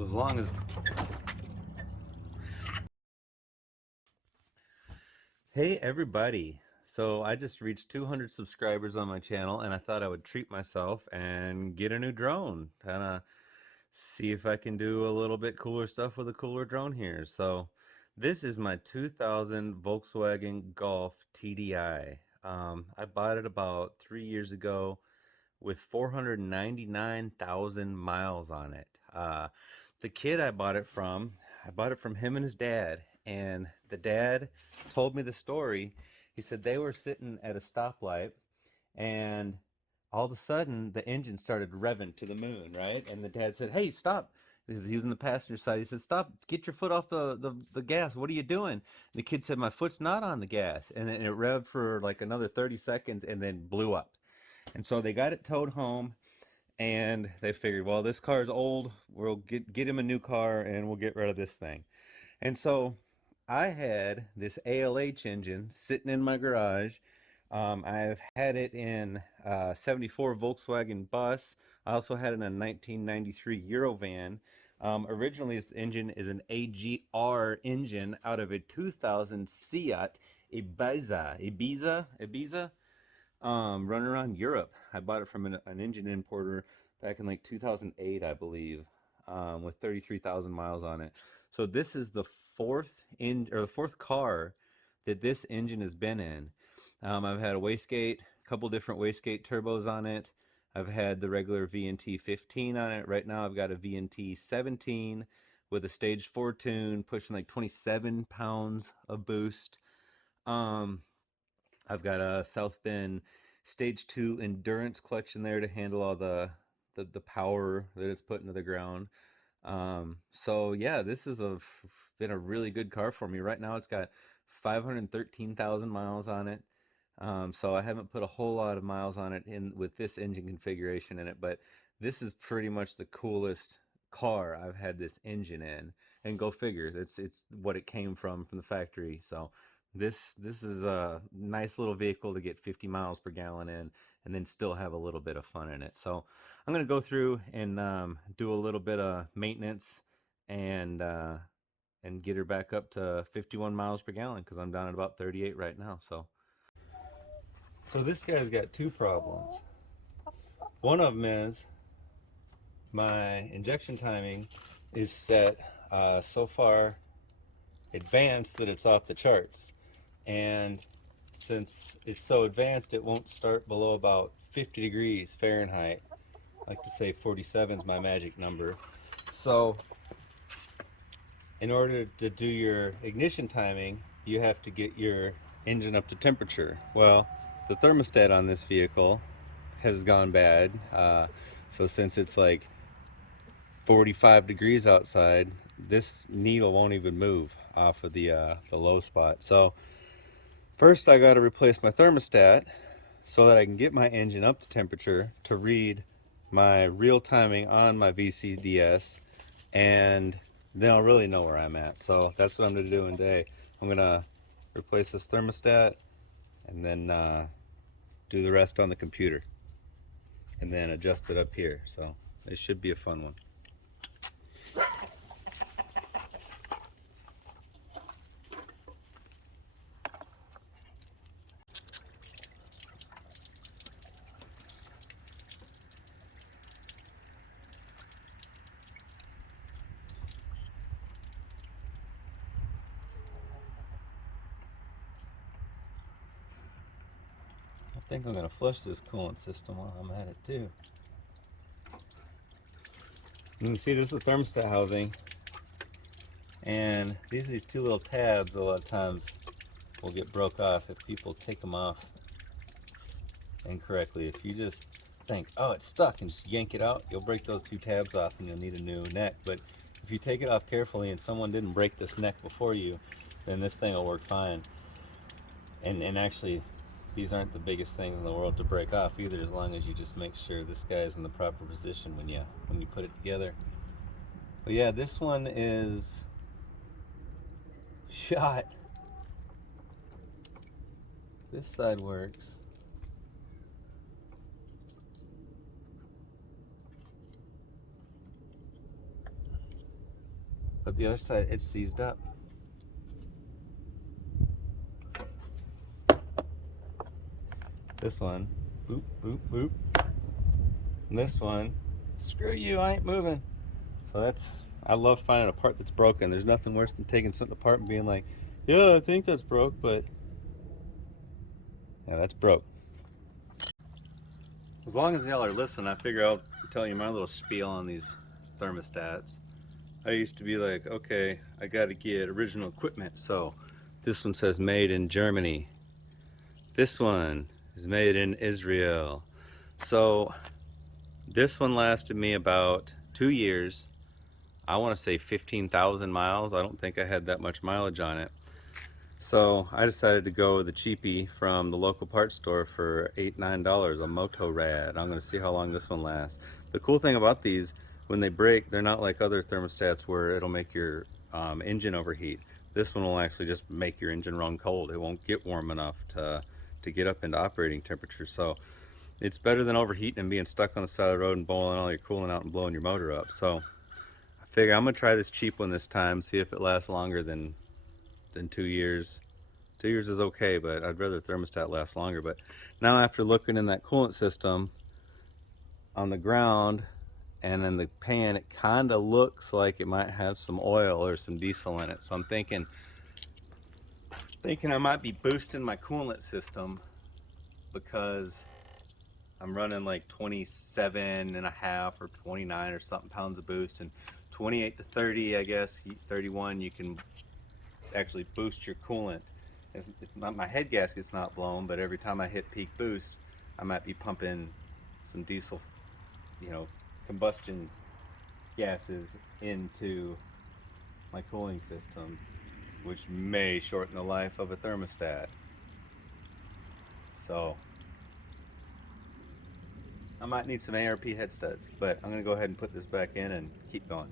as long as... Hey everybody. So I just reached 200 subscribers on my channel and I thought I would treat myself and get a new drone. Kind of see if I can do a little bit cooler stuff with a cooler drone here. So this is my 2000 Volkswagen Golf TDI. I bought it about 3 years ago with 499,000 miles on it. The kid I bought it from him and his dad, and the dad told me the story. He said they were sitting at a stoplight, and all of a sudden the engine started revving to the moon, right? And the dad said, "Hey, stop!" Because he was in the passenger side. He said, "Stop! Get your foot off the gas. What are you doing?" And the kid said, "My foot's not on the gas." And then it revved for like another 30 seconds and then blew up. And so they got it towed home, and they figured, well, this car is old. We'll get him a new car, and we'll get rid of this thing. And so I had this ALH engine sitting in my garage. I've had it in 74 Volkswagen bus. I also had it in a 1993 Eurovan. Originally, this engine is an AGR engine out of a 2000 Seat Ibiza, running around Europe. I bought it from an engine importer back in like 2008, I believe, with 33,000 miles on it. So this is the fourth car that this engine has been in. I've had a wastegate, a couple different wastegate turbos on it. I've had the regular VNT 15 on it. Right now I've got a VNT 17 with a stage 4 tune, pushing like 27 pounds of boost. I've got a South Bend Stage 2 endurance clutch in there to handle all the power that it's put into the ground. So yeah, this has been a really good car for me. Right now it's got 513,000 miles on it. So I haven't put a whole lot of miles on it in with this engine configuration in it, but this is pretty much the coolest car I've had this engine in. And go figure, it's what it came from the factory. So this is a nice little vehicle to get 50 miles per gallon in, and then still have a little bit of fun in it. So I'm gonna go through and do a little bit of maintenance and get her back up to 51 miles per gallon because I'm down at about 38 right now. So this guy's got two problems. One of them is my injection timing is set so far advanced that it's off the charts. And since it's so advanced, it won't start below about 50 degrees Fahrenheit. I like to say 47 is my magic number. So in order to do your ignition timing, you have to get your engine up to temperature. Well, the thermostat on this vehicle has gone bad. So since it's like 45 degrees outside, this needle won't even move off of the low spot. So first I got to replace my thermostat so that I can get my engine up to temperature to read my real timing on my VCDS, and then I'll really know where I'm at. So that's what I'm going to do today. I'm going to replace this thermostat and then do the rest on the computer and then adjust it up here. So it should be a fun one. I think I'm going to flush this coolant system while I'm at it too. You can see this is the thermostat housing, and these two little tabs a lot of times will get broke off if people take them off incorrectly. If you just think, oh, it's stuck, and just yank it out, you'll break those two tabs off and you'll need a new neck. But if you take it off carefully and someone didn't break this neck before you, then this thing will work fine. And actually, these aren't the biggest things in the world to break off either, as long as you just make sure this guy is in the proper position when you put it together. But yeah, this one is shot. This side works. But the other side, it's seized up. This one, boop, boop, boop. And this one, screw you, I ain't moving. So that's, I love finding a part that's broken. There's nothing worse than taking something apart and being like, yeah, I think that's broke, but yeah, that's broke. As long as y'all are listening, I figure I'll tell you my little spiel on these thermostats. I used to be like, okay, I got to get original equipment. So this one says made in Germany. This one is made in Israel. So this one lasted me about 2 years. I want to say 15,000 miles. I don't think I had that much mileage on it. So I decided to go with the cheapie from the local parts store for $8, $9, a Motorad. I'm going to see how long this one lasts. The cool thing about these, when they break, they're not like other thermostats where it'll make your engine overheat. This one will actually just make your engine run cold. It won't get warm enough to get up into operating temperature. So it's better than overheating and being stuck on the side of the road and blowing all your coolant out and blowing your motor up. So I figure I'm going to try this cheap one this time, see if it lasts longer than 2 years. 2 years is okay, but I'd rather thermostat last longer. But now after looking in that coolant system on the ground and in the pan, it kind of looks like it might have some oil or some diesel in it. So I'm thinking I might be boosting my coolant system because I'm running like 27 and a half or 29 or something pounds of boost, and 28 to 30, I guess, 31, you can actually boost your coolant. It's not, my head gasket's not blown, but every time I hit peak boost, I might be pumping some diesel, combustion gases into my cooling system, which may shorten the life of a thermostat. So I might need some ARP head studs, but I'm gonna go ahead and put this back in and keep going.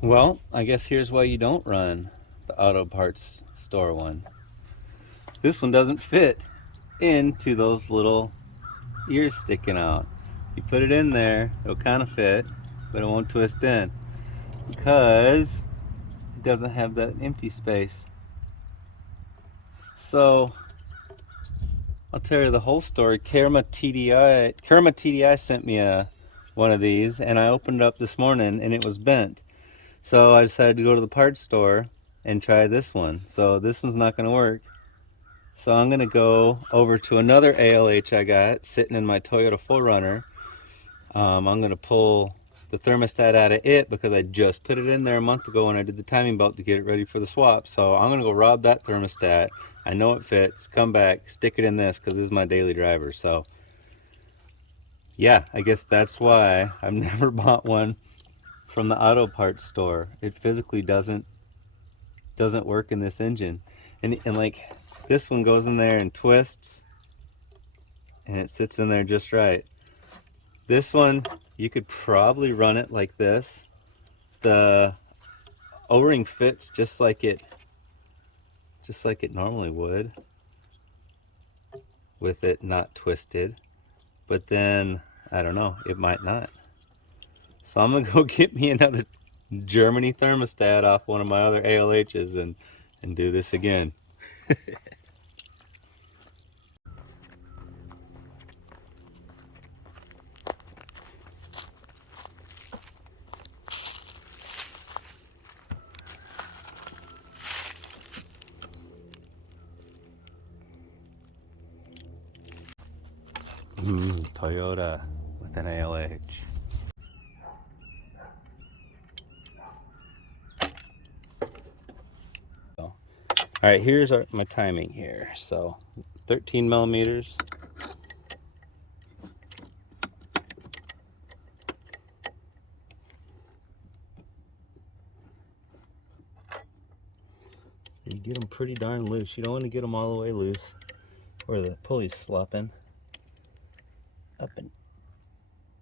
Well, I guess here's why you don't run the auto parts store one. This one doesn't fit into those little ears sticking out. You put it in there, it'll kind of fit, but it won't twist in because it doesn't have that empty space. So I'll tell you the whole story. Karma TDI sent me one of these, and I opened it up this morning and it was bent. So I decided to go to the parts store and try this one. So this one's not going to work. So I'm going to go over to another ALH I got sitting in my Toyota 4Runner. I'm going to pull the thermostat out of it because I just put it in there a month ago when I did the timing belt to get it ready for the swap. So I'm going to go rob that thermostat. I know it fits. Come back, stick it in this because this is my daily driver. So yeah, I guess that's why I've never bought one from the auto parts store. It physically doesn't work in this engine. And like this one goes in there and twists and it sits in there just right. This one, you could probably run it like this. The O-ring fits just like it normally would, with it not twisted. But then, I don't know, it might not. So I'm gonna go get me another Germany thermostat off one of my other ALHs and do this again. Toyota with an ALH. All right, here's my timing here. So 13 millimeters. So you get them pretty darn loose. You don't want to get them all the way loose or the pulley's slopping up and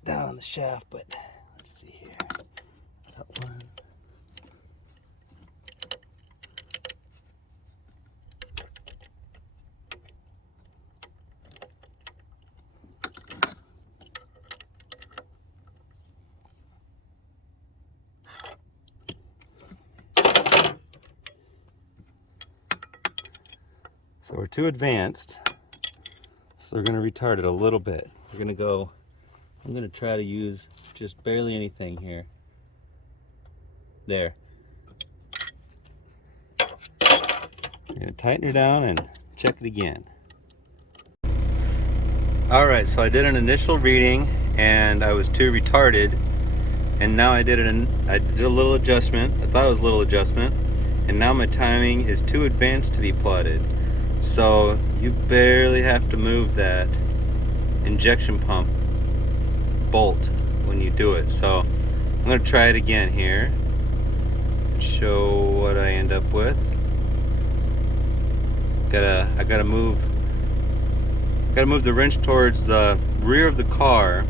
down on the shaft, but let's see here. That one. So we're too advanced, so we're going to retard it a little bit. We're going to go, I'm going to try to use just barely anything here. There. I'm going to tighten her down and check it again. Alright, so I did an initial reading and I was too retarded, and now I did a little adjustment. I thought it was a little adjustment, and now my timing is too advanced to be plotted. So you barely have to move that injection pump bolt when you do it. So I'm going to try it again here and show what I end up with. I gotta move the wrench towards the rear of the car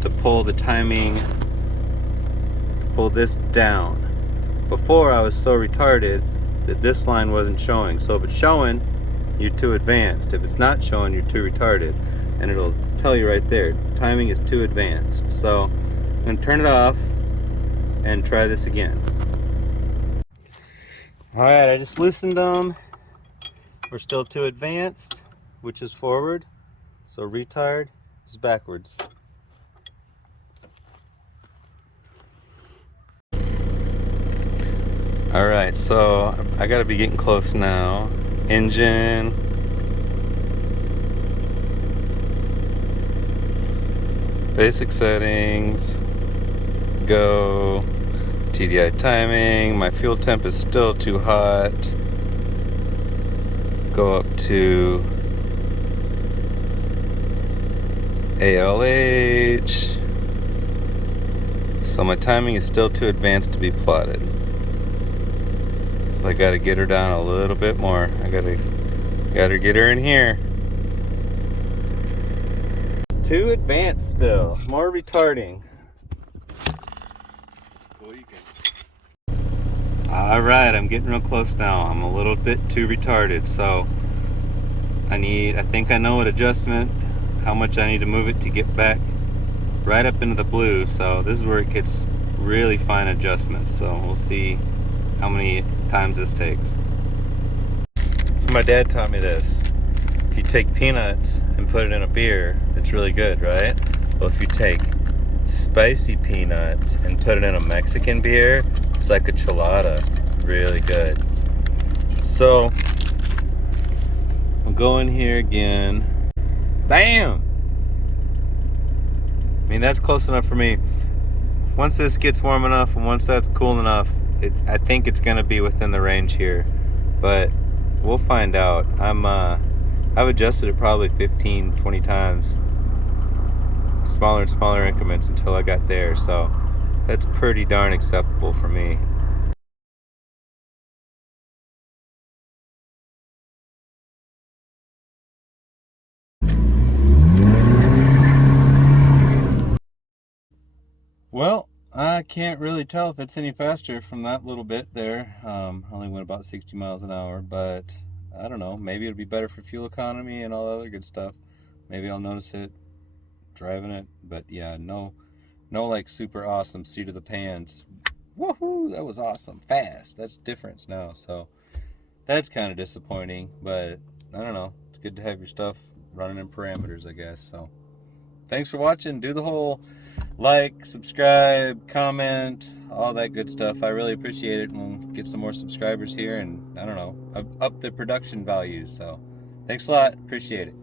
to pull the timing, to pull this down. Before I was so retarded that this line wasn't showing. So if it's showing, you're too advanced. If it's not showing, you're too retarded. And it'll tell you right there, timing is too advanced. So I'm going to turn it off and try this again. Alright, I just loosened them. We're still too advanced, which is forward. So retard is backwards. Alright, so I gotta be getting close now. Engine. Basic settings. Go. TDI timing. My fuel temp is still too hot. Go up to ALH. So my timing is still too advanced to be plotted. So I gotta get her down a little bit more. I gotta get her in here. It's too advanced still. More retarding. Alright, I'm getting real close now. I'm a little bit too retarded, so I think I know what adjustment, how much I need to move it to get back right up into the blue. So this is where it gets really fine adjustments. So we'll see how many times this takes. So my dad taught me this. If you take peanuts and put it in a beer, it's really good, right? Well, if you take spicy peanuts and put it in a Mexican beer, it's like a chelada. Really good. So I'll go in here again. Bam! I mean, that's close enough for me. Once this gets warm enough and once that's cool enough, I think it's gonna be within the range here, but we'll find out. I've adjusted it probably 15-20 times, smaller and smaller increments until I got there, so that's pretty darn acceptable for me. Well, I can't really tell if it's any faster from that little bit there. Only went about 60 miles an hour, but I don't know. Maybe it'll be better for fuel economy and all that other good stuff. Maybe I'll notice it driving it, but yeah, no like super awesome seat of the pants. Woohoo! That was awesome. Fast. That's difference now. So that's kind of disappointing, but I don't know. It's good to have your stuff running in parameters, I guess. So thanks for watching. Do the whole like, subscribe, comment, all that good stuff. I really appreciate it. We'll get some more subscribers here and I don't know, up the production values. So thanks a lot. Appreciate it.